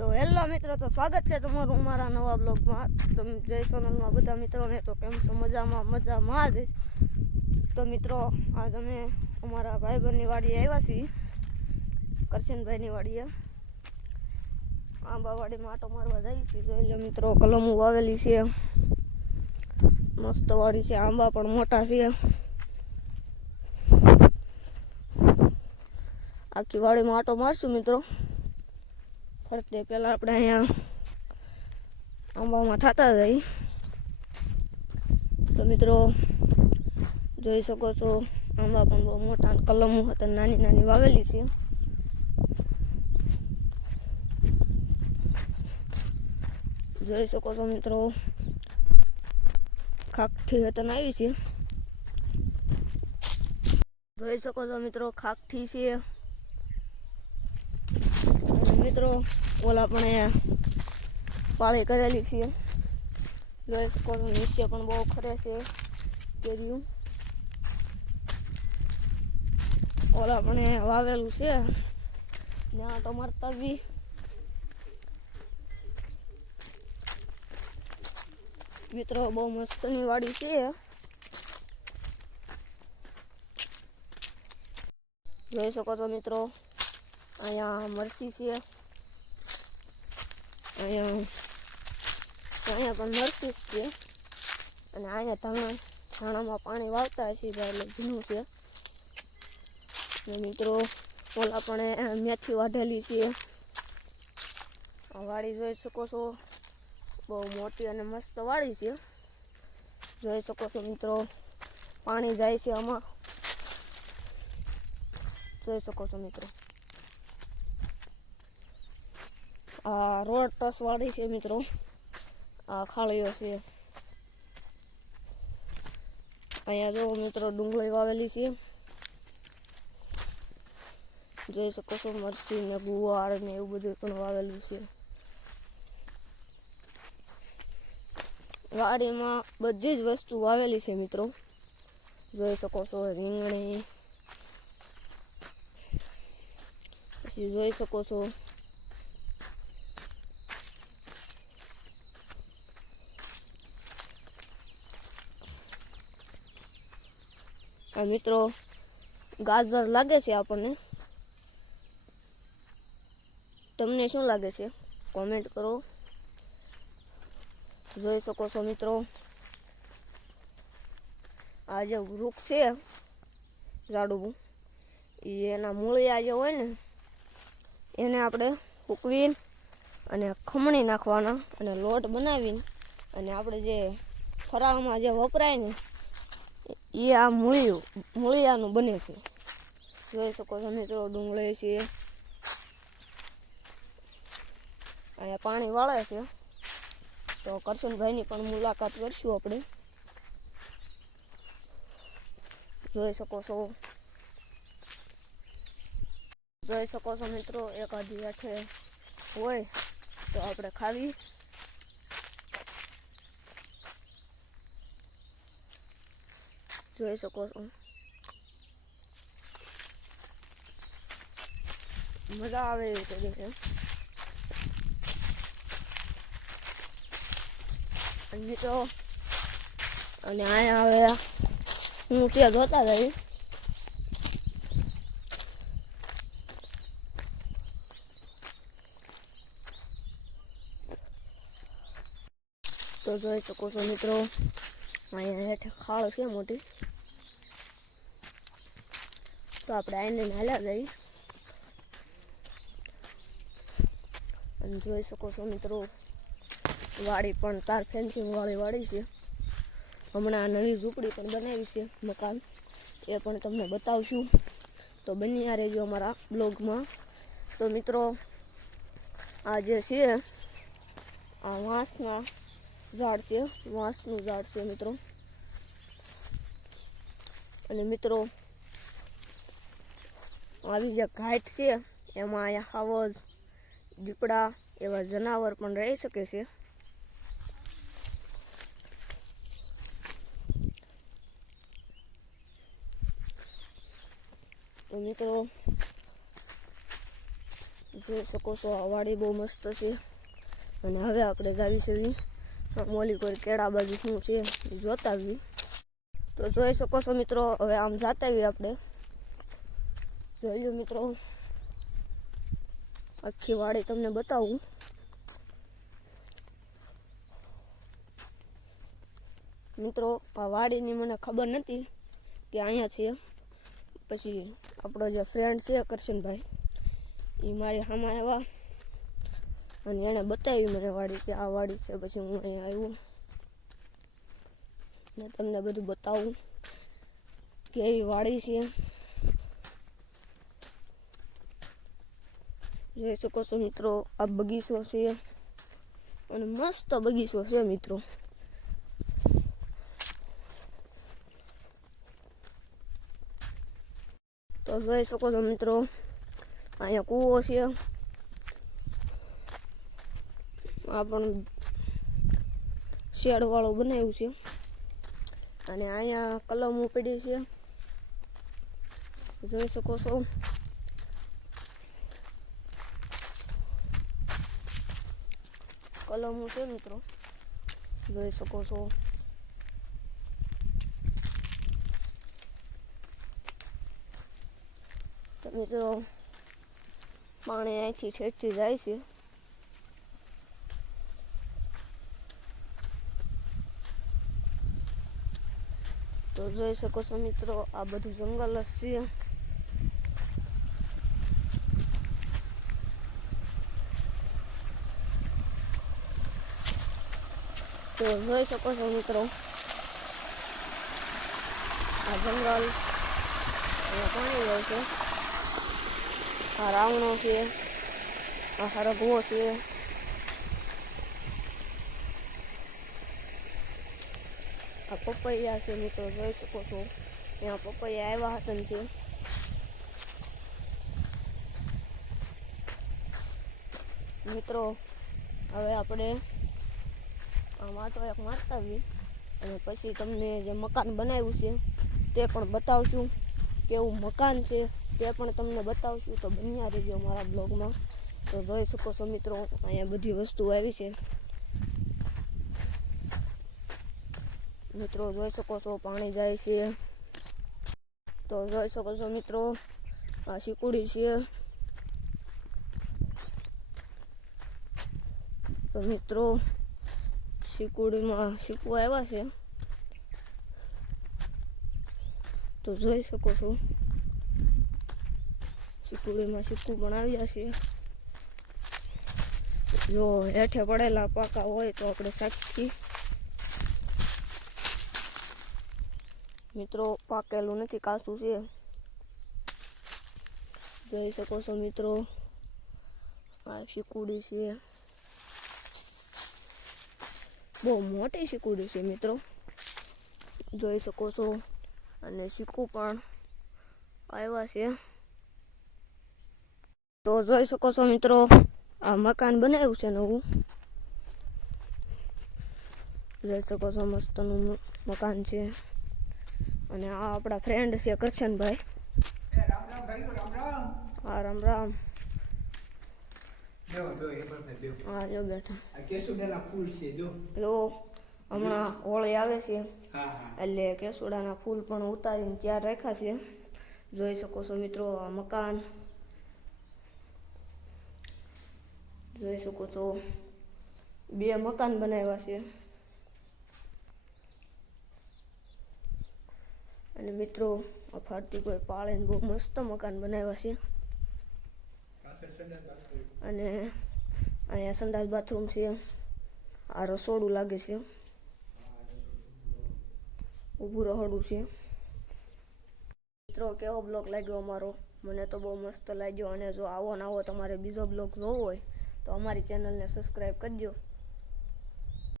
તો હેલો મિત્રો, તો સ્વાગત છે તમારું મારા નવા બ્લોગમાં. તો જય સોનલમાં બધા મિત્રોને તો કેમ છો? મજામાં જ. તો મિત્રો, આજ અમે અમારા ભાઈબંધની વાડીએ આવ્યા છીએ, કરશનભાઈની વાડીએ. આંબા વાડીમાં આટો મારવા જઈએ છીએ. જોઈ લો મિત્રો, કલમો વાવેલી છે, મસ્ત વાડી છે, આંબા પણ મોટા છે. આખી વાડીમાં આટો મારશું મિત્રો. ફરતે પહેલાં આપણે અહીંયા આંબામાં થતા જઈએ. તો મિત્રો જોઈ શકો છો, આંબા પણ બહુ મોટા, કલમો હતા નાની નાની વાવેલી છે. જોઈ શકો છો મિત્રો, ખાકથી હતન આવી છે. જોઈ શકો છો મિત્રો, ખાકથી છે. મિત્રો ઓલા પણ અહીંયા પાળી કરેલી છે. જોઈ શકો છો, નીચે પણ બહુ ખરે છે કેરીયું. ઓલા પણ અહીંયા વાવેલું છે, ત્યાં તો મરતા બી. મિત્રો બહુ મસ્તની વાડી છે. જોઈ શકો છો મિત્રો, અહીંયા મરચી છે, અહીંયા પણ મરચી છે. અને અહીંયા ધાણામાં પાણી વાવતા છે એટલે ભીનું છે. અને મિત્રો ઓલા પણ મેથી વાઢેલી છે. આ વાડી જોઈ શકો છો, બહુ મોટી અને મસ્ત વાડી છે. જોઈ શકો છો મિત્રો, પાણી જાય છે આમાં. જોઈ શકો છો મિત્રો, આ રોડ ટસ વાળી છે મિત્રો. આ ખાળીઓ છે. અહીંયા જો મિત્રો, ડુંગળી વાવેલી છે. જોઈ શકો છો, મરચી ને ગુવાર ને એવું બધું પણ વાવેલું છે. વાડીમાં બધી જ વસ્તુ વાવેલી છે મિત્રો. જોઈ શકો છો, રીંગણી, પછી જોઈ શકો છો આ મિત્રો ગાજર લાગે છે આપણને. તમને શું લાગે છે કોમેન્ટ કરો. જોઈ શકો છો મિત્રો, આ જે વૃક્ષ છે ઝાડવું, એના મૂળિયા જે હોય ને, એને આપણે સૂકવીને અને ખમણી નાખવાના અને લોટ બનાવીને, અને આપણે જે ફરાળમાં જે વપરાય ને, એ આ મૂળિયાનું બને છે. જોઈ શકો છો મિત્રો, ડુંગળી છે, અહીંયા પાણી વાળે છે. તો કરશનભાઈની પણ મુલાકાત કરશું આપણે. જોઈ શકો છો, મિત્રો, એકાદી હેઠે હોય તો આપણે ખાવી. જોઈ શકો છો, મજા આવે એવી કરી છે. મિત્રો અને અહીંયા હવે હું ત્યાં જોતા રહી. તો જોઈ શકો છો મિત્રો, અહીંયા હેઠે ખાળ છે મોટી. તો આપણે આઈને હાલ્યા જઈએ. અને જોઈ શકો છો મિત્રો, વાડી પણ તાર ફેન્સિંગ વાળી વાડી છે. હમણાં નવી ઝૂંપડી પણ બનાવી છે, મકાન, એ પણ તમને બતાવશું. તો બન્યા રહેજો અમારા બ્લોગમાં. તો મિત્રો આ જે છે, આ વાંસના ઝાડ છે, વાંસનું ઝાડ છે મિત્રો. અને મિત્રો આવી જે ઘાટ છે, એમાં અહીંયા હાવજ, દીપડા એવા જનાવર પણ રહી શકે છે. તો મિત્રો જોઈ શકો છો આ વાડી બહુ મસ્ત છે. અને હવે આપણે જાવી છે મોલી કોઈ કેળા બાજુ શું છે જોતા આવી. તો જોઈ શકો છો મિત્રો, હવે આમ જાતા આવી આપણે. જોઈ લો મિત્રો, આખી વાડી તમને બતાવું. મિત્રો આ વાડીની મને ખબર નથી કે અહીંયા છે. પછી આપણો જે ફ્રેન્ડ છે કરશનભાઈ, એ મારી સામે આવ્યા અને એણે બતાવી મને વાડી કે આ વાડી છે. પછી હું અહીંયા આવ્યો ને તમને બધું બતાવું કે એવી વાડી છે. જોઈ શકો છો મિત્રો, આ બગીચો છે અને મસ્ત બગીચો છે મિત્રો. તો જોઈ શકો છો મિત્રો, અહીંયા કૂવો છે. આ પણ શેડ વાળું બનાવ્યું છે અને અહીંયા કલમો પડી છે. જોઈ શકો છો. કલમો છે મિત્રો, જોઈ શકો છો. તો મિત્રો પાણી અહીંથી છેટથી જાય છે. તો જોઈ શકો છો મિત્રો, આ બધું જંગલ જ છે. તો જોઈ શકો છો મિત્રો, આ જંગલ, પાણી જાય છે. આ રાવણો છે, આ હરગવો છે. આ પપૈયા છે મિત્રો, જોઈ શકો છો. ત્યાં પપૈયા આવ્યા હતા છે. મિત્રો હવે આપણે આ માટો એક મારતા આવીએ અને પછી તમને જે મકાન બનાવ્યું છે તે પણ બતાવશું. કેવું મકાન છે તે પણ તમને બતાવશું. તો બન્યા રહેજો મારા બ્લોગમાં. તો જોઈ શકો છો મિત્રો, અહીંયા બધી વસ્તુ આવી છે. મિત્રો જોઈ શકો છો, પાણી જાય છે. તો જોઈ શકો છો મિત્રો, આ શીકુડી છે. તો મિત્રો શીકુડીમાં શીકુ આવ્યા છે. તો જોઈ શકો છો, શીકુડીમાં શીકુ પણ આવ્યા છે. જો હેઠે પડેલા પાકા હોય તો આપણે સાચી. મિત્રો પાકેલું નથી, કાચું છે. જોઈ શકો છો મિત્રો, આ શીકુડી છે. બહુ મોટી શીકુડી છે મિત્રો, જોઈ શકો છો. અને શીકુ પણ આવ્યા છે. તો જોઈ શકો છો મિત્રો, આ મકાન બનાવ્યું છે નવું. જોઈ શકો છો, મસ્તનું મકાન છે. અને આ આપણા ફ્રેન્ડ છે કરશનભાઈ. હા રામ રામ. હા જો બેઠા. જો હમણાં હોળી આવે છે એટલે કેસુડાના ફૂલ પણ ઉતારીને તૈયાર રાખ્યા છે. જોઈ શકો છો મિત્રો, આ મકાન જોઈ શકો છો. 2 મકાન બનાવ્યા છે. અને મિત્રો આ ફરતી કોઈ પાળીને બહુ મસ્ત મકાન બનાવ્યા છે. અને અહીંયા સંડાસ બાથરૂમ છે. આ રસોડું લાગે છે, ઊભું રહોડું છે. મિત્રો કેવો બ્લોગ લાગ્યો અમારો? મને તો બહુ મસ્ત લાગ્યો. અને જો આવો ને આવો તમારે બીજો બ્લોગ જોવો હોય તો અમારી ચેનલને સબસ્ક્રાઈબ કરજો.